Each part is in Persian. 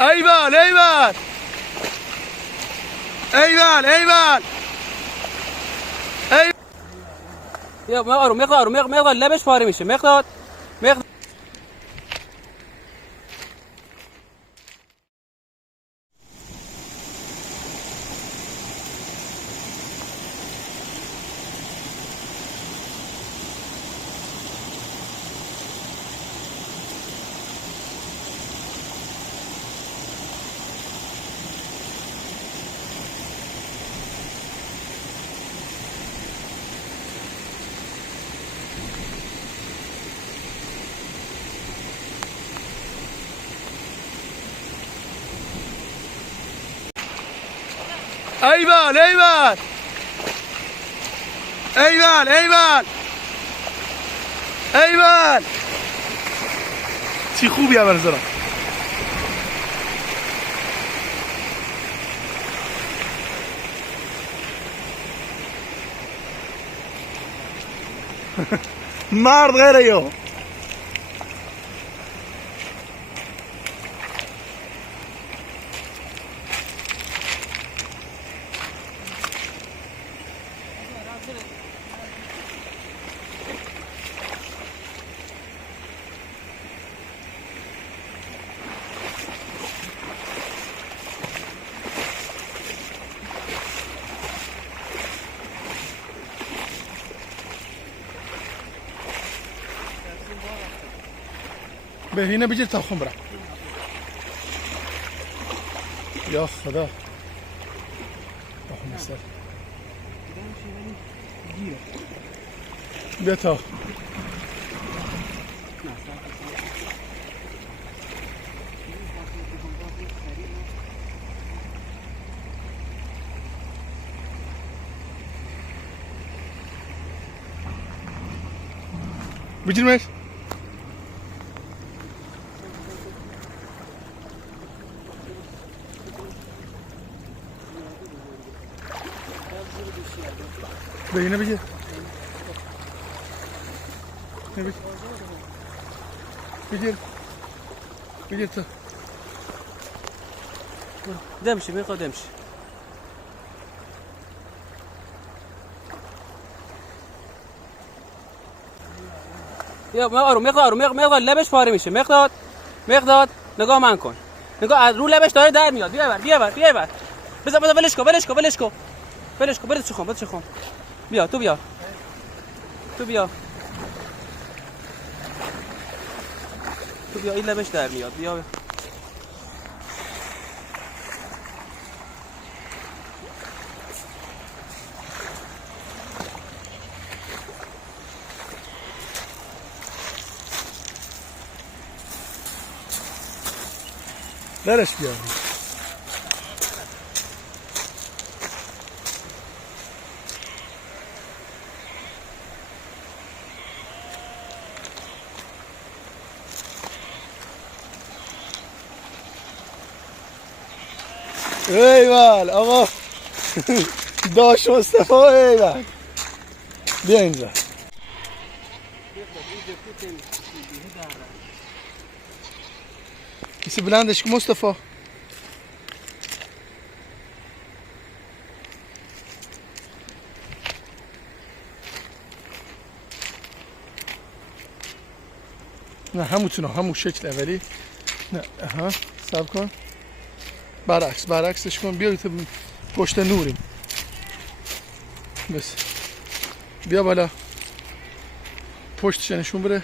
ایول ایول ایول ایول یا مقدار لبش پاره میشه. مقدار ایول ایول ایول ایول ایول چی خوبی هم نظرم. مرد غیره یو به هنا بيجي تا خمره. یا خدا رحم سر بیا تا بجرمش به اینه بگیر بگیر تا دمشي مقدار دمشي. یا مقدار لبش پاره میشه. مقدار نگاه من کن. نگاه از رو لبش داره در میاد. بیا بر بذار ولش کن. برو چه خون. بیا تو بیا این لبش در میاد. بیا درش بیا ایول آقا داش مصطفی ایول بیا اینجا. کسی بلندش که مصطفی نه همون شکل اولی نه ها صبر کن برعکسش کن. بیا تو پشت نوریم بس بیا بالا پشتش نشون بره.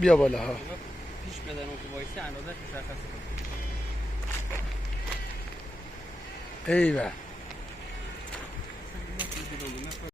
بیا بالا ها پیش بدن اون که وایسه اندازه مشخصه. ایول